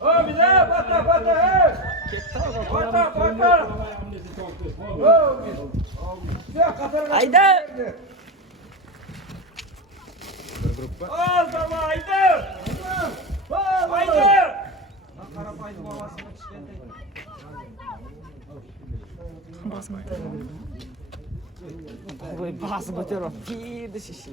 O bize bata bata he. Bata bata. O bize. Haydi. Al baba haydi. Haydi. Ой, бас бутеров. Пиды шиши.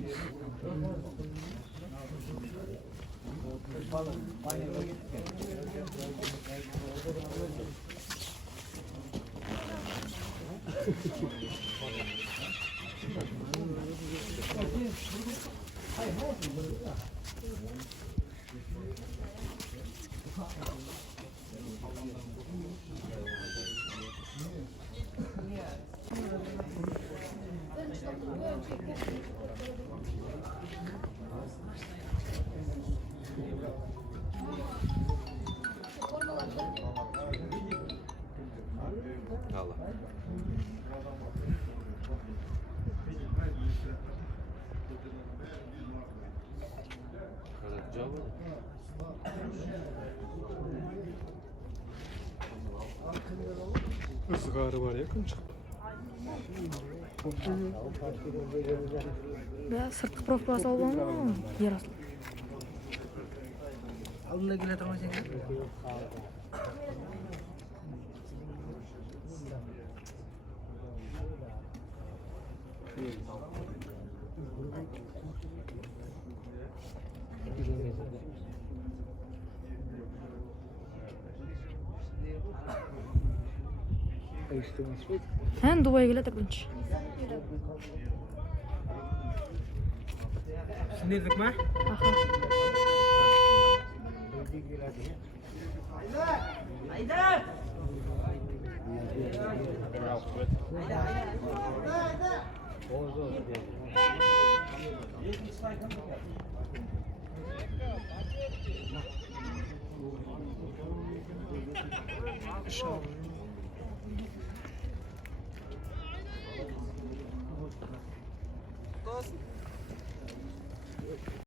Izgari var yakın çıktı. Да, сыртқы профиль салып алған ғой Ерасыл. Алдында келе тұрмай сен. Hän Дубай келе тұрғаншы. Sinirlik mi? Аха. Haydi.